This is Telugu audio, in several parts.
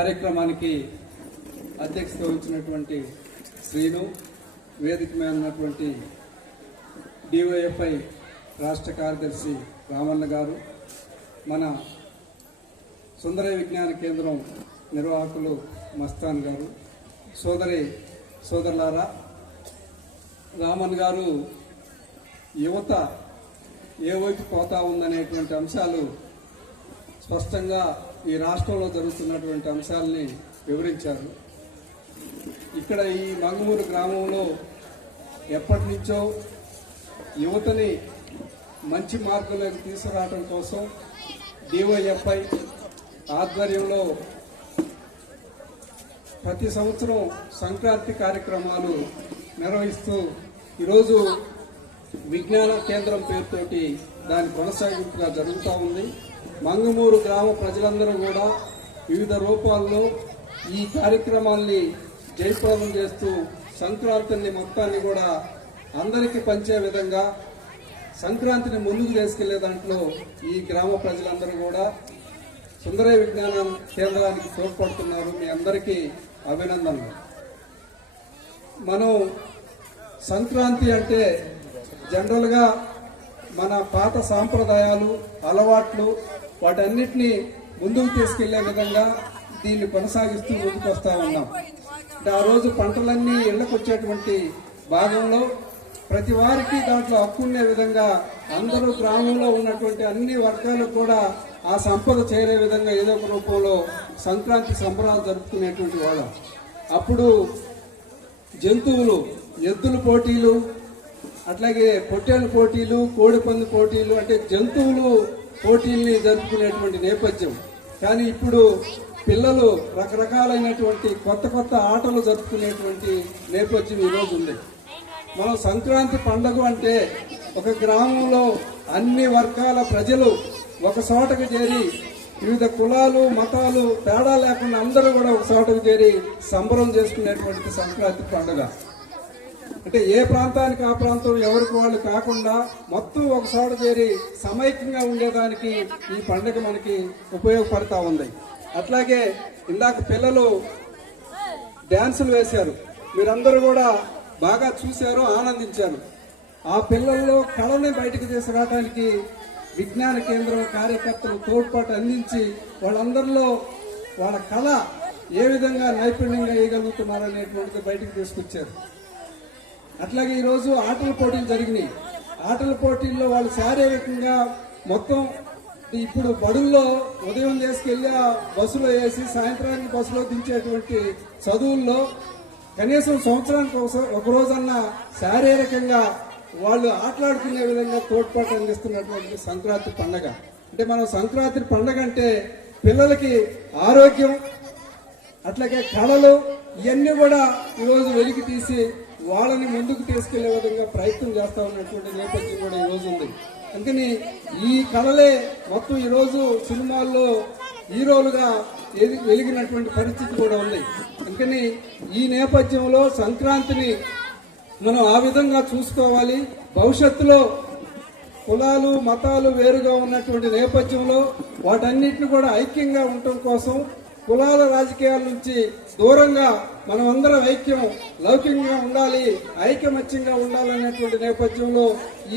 కార్యక్రమానికి అధ్యక్షత వహించినటువంటి శ్రీను వేదిక మీద ఉన్నటువంటి డివైఎఫ్ఐ రాష్ట్ర కార్యదర్శి రామన్న గారు మన సుందర విజ్ఞాన కేంద్రం నిర్వాహకులు మస్తాన్ గారు సోదరి సోదరులారా రామన్ గారు యువత ఏ వైపు పోతా ఉందనేటువంటి అంశాలు స్పష్టంగా ఈ రాష్ట్రంలో జరుగుతున్నటువంటి అంశాలని వివరించారు. ఇక్కడ ఈ మంగమూరు గ్రామంలో ఎప్పటి నుంచో యువతని మంచి మార్గంలోకి తీసుకురావడం కోసం డివైఎఫ్ఐ ఆధ్వర్యంలో ప్రతి సంవత్సరం సంక్రాంతి కార్యక్రమాలు నిర్వహిస్తూ ఈరోజు విజ్ఞాన కేంద్రం పేరుతోటి దాని కొనసాగింపుగా జరుగుతూ ఉంది. మంగమూరు గ్రామ ప్రజలందరూ కూడా వివిధ రూపాల్లో ఈ కార్యక్రమాల్ని జయప్రదం చేస్తూ సంక్రాంతిని మొత్తాన్ని కూడా అందరికీ పంచే విధంగా సంక్రాంతిని ముందుకు తీసుకెళ్ళే దాంట్లో ఈ గ్రామ ప్రజలందరూ కూడా సుందర విజ్ఞాన కేంద్రానికి తోడ్పడుతున్నారు. మీ అందరికీ అభినందనలు. మనం సంక్రాంతి అంటే జనరల్గా మన పాత సాంప్రదాయాలు అలవాట్లు వాటన్నిటినీ ముందుకు తీసుకెళ్ళే విధంగా దీన్ని కొనసాగిస్తూ ముందుకు వస్తా ఉన్నాం. అంటే ఆ రోజు పంటలన్నీ ఇళ్ళకు వచ్చేటువంటి భాగంలో ప్రతి వారికి దాంట్లో హక్కు విధంగా అందరూ గ్రామంలో ఉన్నటువంటి అన్ని వర్గాలు కూడా ఆ సంపద చేరే విధంగా ఏదో ఒక రూపంలో సంక్రాంతి సంబరాలు జరుపుకునేటువంటి వాళ్ళం. అప్పుడు జంతువులు ఎద్దుల పోటీలు అట్లాగే పొట్టేళ్ళ పోటీలు కోడిపంది పోటీలు అంటే జంతువులు పోటీల్ని జరుపుకునేటువంటి నేపథ్యం. కానీ ఇప్పుడు పిల్లలు రకరకాలైనటువంటి కొత్త కొత్త ఆటలు జరుపుకునేటువంటి నేపథ్యం ఈరోజు ఉంది. మనం సంక్రాంతి పండుగ అంటే ఒక గ్రామంలో అన్ని వర్గాల ప్రజలు ఒక చోటకు చేరి వివిధ కులాలు మతాలు తేడా లేకుండా అందరూ కూడా ఒక చోటకు చేరి సంబరం చేసుకునేటువంటి సంక్రాంతి పండుగ. అంటే ఏ ప్రాంతానికి ఆ ప్రాంతం ఎవరికి వాళ్ళు కాకుండా మొత్తం ఒక చేరి సమైక్యంగా ఉండేదానికి ఈ పండుగ మనకి ఉపయోగపడతా ఉంది. అట్లాగే ఇందాక పిల్లలు డ్యాన్సులు వేశారు. మీరందరూ కూడా బాగా చూశారు ఆనందించారు. ఆ పిల్లల్లో కళని బయటకు తీసుకురావడానికి విజ్ఞాన కేంద్రం కార్యకర్తలు తోడ్పాటు అందించి వాళ్ళందరిలో వాళ్ళ కళ ఏ విధంగా నైపుణ్యంగా వేయగలుగుతున్నారు అనేటువంటిది బయటకు తీసుకొచ్చారు. అట్లాగే ఈరోజు ఆటల పోటీలు జరిగినాయి. ఆటల పోటీల్లో వాళ్ళు శారీరకంగా మొత్తం ఇప్పుడు బడుల్లో ఉదయం చేసుకెళ్ళి ఆ బస్సులో వేసి సాయంత్రానికి బస్సులో దించేటువంటి చదువుల్లో కనీసం సంవత్సరానికి ఒకస- ఒక రోజన్నా శారీరకంగా వాళ్ళు ఆటలాడుకునే విధంగా తోడ్పాటు అందిస్తున్నటువంటి సంక్రాంతి పండగ. అంటే మనం సంక్రాంతి పండగ అంటే పిల్లలకి ఆరోగ్యం అట్లాగే కళలు ఇవన్నీ కూడా ఈరోజు వెలికి తీసి వాళ్ళని ముందుకు తీసుకెళ్ళే విధంగా ప్రయత్నం చేస్తా ఉన్నటువంటి నేపథ్యం కూడా ఈరోజు ఉంది. అందుకని ఈ కళలే మొత్తం ఈరోజు సినిమాల్లో హీరోలుగా ఎది- వెలిగినటువంటి పరిస్థితి కూడా ఉంది. అందుకని ఈ నేపథ్యంలో సంక్రాంతిని మనం ఆ విధంగా చూసుకోవాలి. భవిష్యత్తులో కులాలు మతాలు వేరుగా ఉన్నటువంటి నేపథ్యంలో వాటన్నిటిని కూడా ఐక్యంగా ఉండటం కోసం కులాల రాజకీయాల నుంచి దూరంగా మనం అందరం ఐక్యం లౌకికంగా ఉండాలి ఐక్యమత్యంగా ఉండాలనేటువంటి నేపథ్యంలో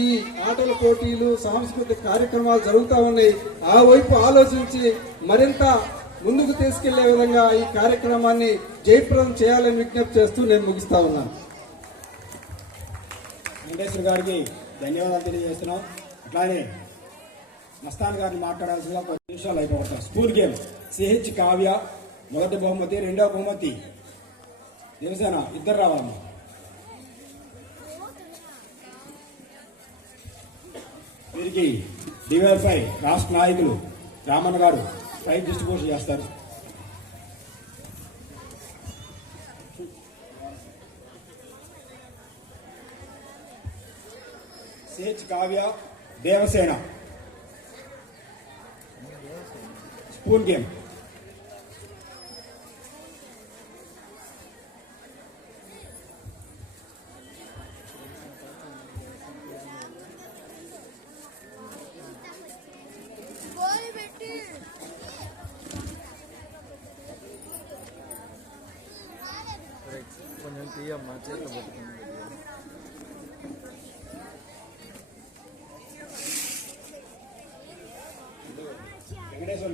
ఈ ఆటల పోటీలు సాంస్కృతిక కార్యక్రమాలు జరుగుతూ ఉన్నాయి. ఆ వైపు ఆలోచించి మరింత ముందుకు తీసుకెళ్ళే విధంగా ఈ కార్యక్రమాన్ని జయప్రదం చేయాలని విజ్ఞప్తి చేస్తూ నేను ముగిస్తా ఉన్నాను వెంకటేశ్వర గారికి ధన్యవాదాలు తెలియజేస్తున్నాం. అట్లానే మస్తాన్ గారిని మాట్లాడాల్సిందిగా కొన్ని నిమిషాలు అయిపోతాం స్కూల్ గేమ్. సిహెచ్ కావ్య మొదటి బహుమతి రెండవ బహుమతి. దేవసేన ఇద్దరు రావాలమ్మా వీరికి డివైఎఫ్ఐ రాష్ట్ర నాయకులు రామన్న గారు ప్రైజ్ డిస్ట్రిబ్యూషన్ చేస్తారు. CH Kavya Devasena. one game. కొంచెం తీయమ్మా చేతిలో పెట్టుకున్నాం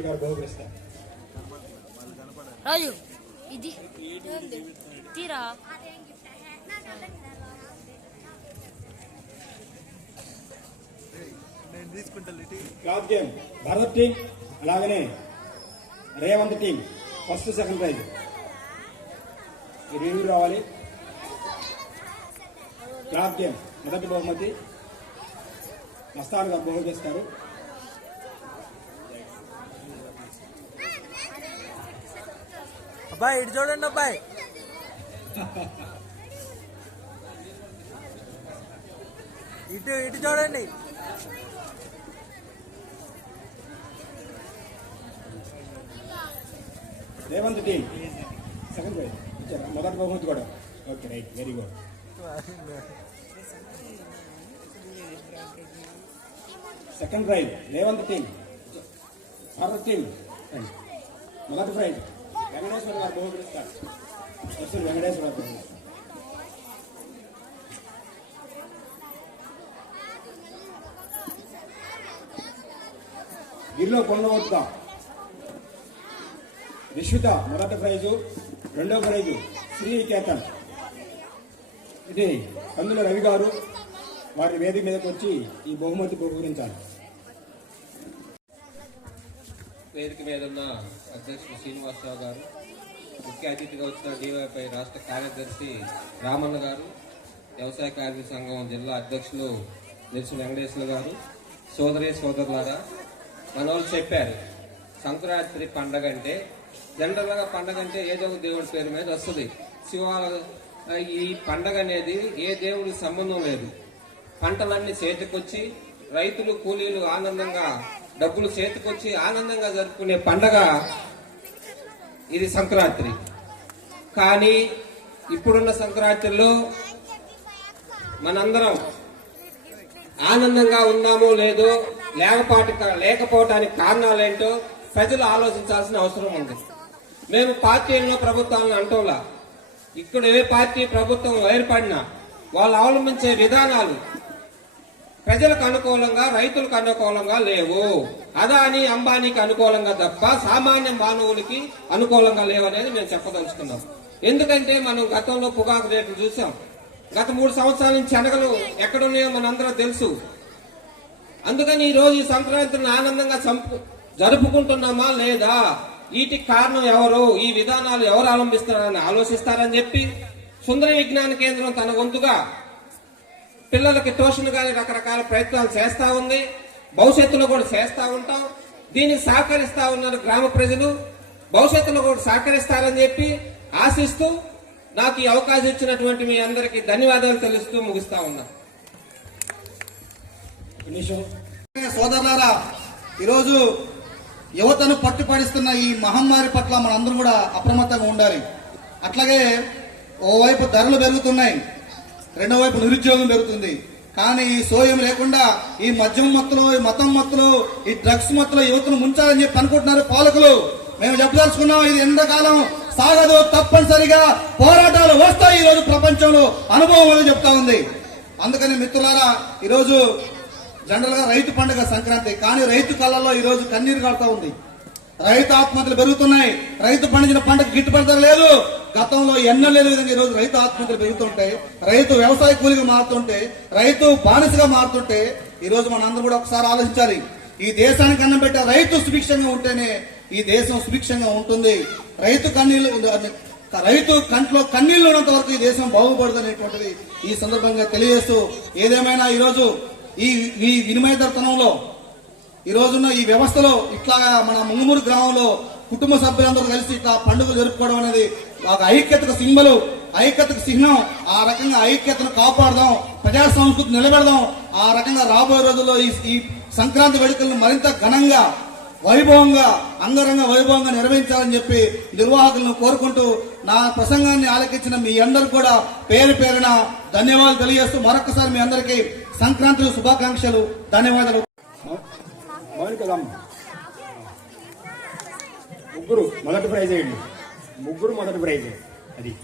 గారు బహుకరిస్తారు. రాజు ఇది తీరా? నేను తీసుకుంటా లిటి క్లాత్ గేమ్ భరత్ టీం అలాగనే Revanth team first second prize. Review రావాలి? క్లాత్ గేమ్ మొదటి బహుమతి. మస్తాన్ గారు బహుకరిస్తారు. అబ్బాయి ఇటు చూడండి అబ్బాయి. ఇటు ఇటు చూడండి. రేవంత్ టీం. సెకండ్ ప్రైజ్ ఇచ్చారా? మొదటి బహుమతి కూడా. Okay right. Very good. Second prize. Revanth team. Bharat team. మొదటి ప్రైజ్. వెంకటేశ్వర గారు బహుకరిస్తారు ఫస్ట్ వెంకటేశ్వర గారు. గిరిలో కొండవద్ద విశ్విత మొదటి ప్రైజు రెండో ప్రైజు శ్రీనికేతన్. ఇది కందుల రవి గారు వారి వేదిక మీదకి వచ్చి ఈ బహుమతి బహుకరించాలి వేదిక మీద ఉన్న అధ్యక్షుడు శ్రీనివాసరావు గారు ముఖ్య అతిథిగా వచ్చిన డివైపై రాష్ట్ర కార్యదర్శి రామన్న గారు వ్యవసాయ కార్మిక సంఘం జిల్లా అధ్యక్షులు నిరుసు వెంకటేశ్వర గారు సోదరి సోదరులారా మన వాళ్ళు చెప్పారు సంక్రాంతి పండగ అంటే జనరల్గా పండగ అంటే ఏదో ఒక దేవుడి పేరు మీద వస్తుంది. శివ ఈ పండగ అనేది ఏ దేవుడికి సంబంధం లేదు. పంటలన్నీ చేతికొచ్చి రైతులు కూలీలు ఆనందంగా డబ్బులు చేతికొచ్చి ఆనందంగా జరుపుకునే పండగ ఇది సంక్రాంతి. కానీ ఇప్పుడున్న సంక్రాంతిలో మనందరం ఆనందంగా ఉన్నామో లేదో లేకపోటి లేకపోవటానికి కారణాలేంటో ప్రజలు ఆలోచించాల్సిన అవసరం ఉంది. మేము పార్టీలను ప్రభుత్వాలను అంటోలా. ఇక్కడ ఏ పార్టీ ప్రభుత్వం ఏర్పడినా వాళ్ళు అవలంబించే విధానాలు ప్రజలకు అనుకూలంగా రైతులకు అనుకూలంగా లేవు. అదాని అంబానీకి అనుకూలంగా తప్ప సామాన్య మానవులకి అనుకూలంగా లేవనేది మేము చెప్పదలుచుకున్నాం. ఎందుకంటే మనం గతంలో పొగాకు రేట్లు చూసాం. గత మూడు సంవత్సరాల నుంచి శనగలు ఎక్కడున్నాయో మనందరూ తెలుసు. అందుకని ఈ రోజు ఈ సంక్రాంతిని ఆనందంగా చంపు జరుపుకుంటున్నామా లేదా? వీటికి కారణం ఎవరు? ఈ విధానాలు ఎవరు అవలంబిస్తారని ఆలోచిస్తారని చెప్పి సుందర విజ్ఞాన కేంద్రం తన వంతుగా పిల్లలకి ట్యూషన్ కానీ రకరకాల ప్రయత్నాలు చేస్తూ ఉంది. భవిష్యత్తులో కూడా చేస్తూ ఉంటాం. దీనికి సహకరిస్తూ ఉన్నారు గ్రామ ప్రజలు. భవిష్యత్తులో కూడా సహకరిస్తారని చెప్పి ఆశిస్తూ నాకు ఈ అవకాశం ఇచ్చినటువంటి మీ అందరికీ ధన్యవాదాలు తెలుస్తూ ముగిస్తా ఉన్నా. సోదరులారా ఈరోజు యువతను పట్టుపడిస్తున్న ఈ మహమ్మారి పట్ల మనందరం కూడా అప్రమత్తంగా ఉండాలి. అట్లాగే ఓవైపు ధరలు పెరుగుతున్నాయి. రెండో వైపు నిరుద్యోగం పెరుగుతుంది. కానీ ఈ సోయం లేకుండా ఈ మద్యం మత్తులు ఈ మతం మత్తులు ఈ డ్రగ్స్ మత్తులు యువతను ముంచాలని చెప్పి అనుకుంటున్నారు పాలకులు. మేము చెప్పదలుచుకున్నాం ఇది ఎంతకాలం సాగదు తప్పనిసరిగా పోరాటాలు వస్తాయి ఈ రోజు ప్రపంచంలో. అనుభవం అని చెప్తా ఉంది. అందుకని మిత్రులారా ఈరోజు జనరల్గా రైతు పండుగ సంక్రాంతి. కానీ రైతు కళ్ళల్లో ఈరోజు కన్నీరు కడతా ఉంది. రైతు ఆత్మహత్యలు పెరుగుతున్నాయి. రైతు పండించిన పంటకు గిట్టుబాటు ధర లేదు. గతంలో ఎన్నలేని విధంగా ఈ రోజు రైతు ఆత్మహత్యలు పెరుగుతుంటాయి రైతు వ్యవసాయ కూలిగా మారుతుంటే రైతు బానిసగా మారుతుంటే ఈరోజు రోజు అందరూ కూడా ఒకసారి ఆలోచించాలి. ఈ దేశానికి అన్నం పెట్టే రైతు సుభిక్షంగా ఉంటేనే ఈ దేశం సుభిక్షంగా ఉంటుంది. రైతు కన్నీళ్ళు రైతు కంట్లో కన్నీళ్ళు ఉన్నంత వరకు ఈ దేశం బాగుపడదు అనేటువంటిది ఈ సందర్భంగా తెలియజేస్తూ ఏదేమైనా ఈ ఈ ఈ వినిమయతనంలో ఈ రోజున్న ఈ వ్యవస్థలో ఇట్లా మన ముంగుమూరు గ్రామంలో కుటుంబ సభ్యులందరూ కలిసి ఇట్లా పండుగలు జరుపుకోవడం అనేది ఒక ఐక్యతకు సింబలు ఐక్యతకు చిహ్నం ఆ రకంగా ఐక్యతను కాపాడదాం ప్రజా సంస్కృతి నిలబెడదాం. ఆ రకంగా రాబోయే రోజుల్లో ఈ సంక్రాంతి వేడుకలను మరింత ఘనంగా వైభవంగా అంగరంగ వైభవంగా నిర్వహించాలని చెప్పి నిర్వాహకులను కోరుకుంటూ నా ప్రసంగాన్ని ఆలకించిన మీ అందరు కూడా పేరు పేరున ధన్యవాదాలు తెలియజేస్తూ మరొకసారి మీ అందరికీ సంక్రాంతి శుభాకాంక్షలు ధన్యవాదాలు. ముగ్గురు మొదటి ప్రైజ్ వేయండి. ముగ్గురు మొదటి ప్రైజ్. అది.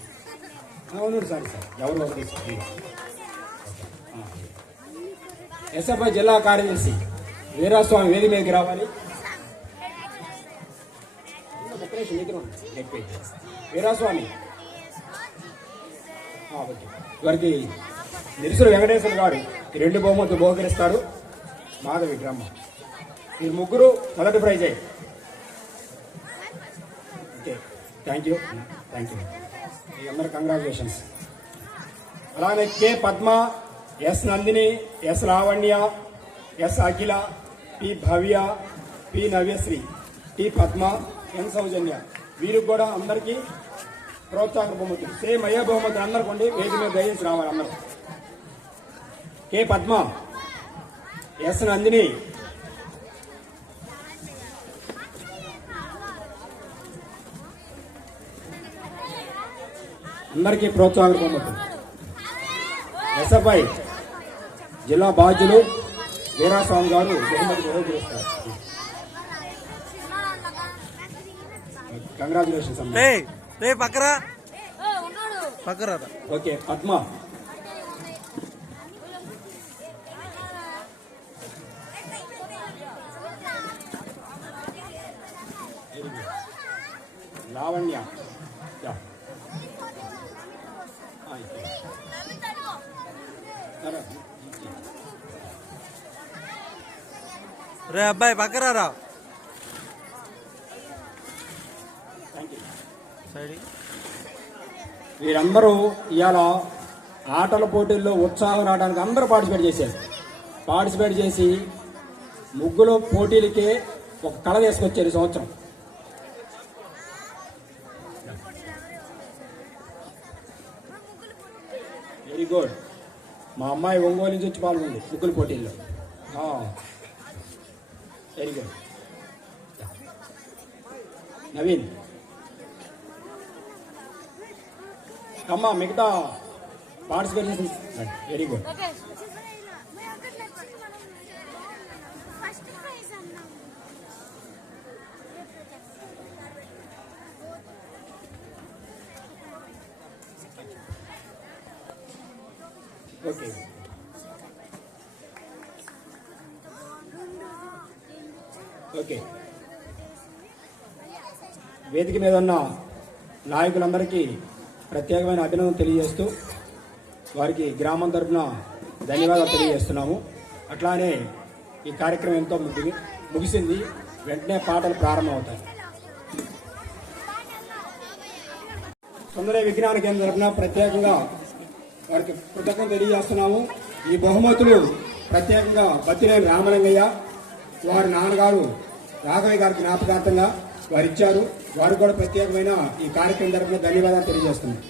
అవును సార్ సార్. ఎవరు ఒకటి సార్ ఎస్ఎఫ్ఐ జిల్లా కార్యదర్శి వీరాస్వామి వేది మీదకి రావాలి. వీరాస్వామి. ఆ, ఓకే. వారికి నిరుసులు వెంకటేశ్వర గారు ఈ రెండు బహుమతులు బహుకరిస్తారు. మాధవి గ్రామం. ఈ ముగ్గురు మొదటి ప్రైజే. Okay thank you thank you మీ అందరు కంగ్రాచులేషన్స్ అలానే K Padma S Nandini S Lavanya S Akhila P Bhavya P Navyasri T Padma N Soujanya. వీరికి కూడా అందరికీ ప్రోత్సాహక బహుమతులు. సేమ్ అయ్యే బహుమతులు అందరికి ఉండి వేది మీద దయచేసి రావాలి అందరూ. కే పద్మ ఎస్ నందిని అందరికీ ప్రోత్సాహక బహుమతులు ఎస్ఎఫ్ఐ జిల్లా బాధ్యులు వీరాస్వామి గారు బహుమతి బహుకరిస్తారు. కంగ్రాచులేషన్స్ అమ్మా. రే రే పక్కరా. ఉన్నాడు. పక్కరా ఓకే పద్మ లావణ్య యా. ఆ, ఇక్కడ. సరే. రే అబ్బాయి పక్కరా రా థ్యాంక్ యూ వీరందరూ ఇవాళ ఆటల పోటీల్లో ఉత్సాహం రావడానికి అందరూ పార్టిసిపేట్ చేశారు. పార్టిసిపేట్ చేసి ముగ్గులు పోటీలకే ఒక కళ తీసుకొచ్చారు ఈ సంవత్సరం. వెరీ గుడ్ మా అమ్మాయి ఒంగోలు నుంచి వచ్చి పాల్గొంది ముగ్గుల పోటీల్లో. వెరీ గుడ్ నవీన్ అమ్మా మిగతా పార్టిసిపేట్ చేసి very good okay first prize అన్నాం ఓకే. వేదిక మీద ఉన్న నాయకులందరికీ ప్రత్యేకమైన అభినందన తెలియజేస్తూ వారికి గ్రామం తరఫున ధన్యవాదాలు తెలియజేస్తున్నాము. అట్లానే ఈ కార్యక్రమం ఎంతో ముగి ముగిసింది. వెంటనే పాటలు ప్రారంభమవుతాయి. సుందర విజ్ఞాన కేంద్రం తరపున ప్రత్యేకంగా వారికి కృతజ్ఞత తెలియజేస్తున్నాము. ఈ బహుమతులు ప్రత్యేకంగా బత్తినేని రామలింగయ్య వారి నాన్నగారు రాఘవయ్య గారి జ్ఞాపకార్థంగా వారు ఇచ్చారు వారు కూడా ప్రత్యేకమైన ఈ కార్యక్రమం తరఫున ధన్యవాదాలు తెలియజేస్తున్నాం.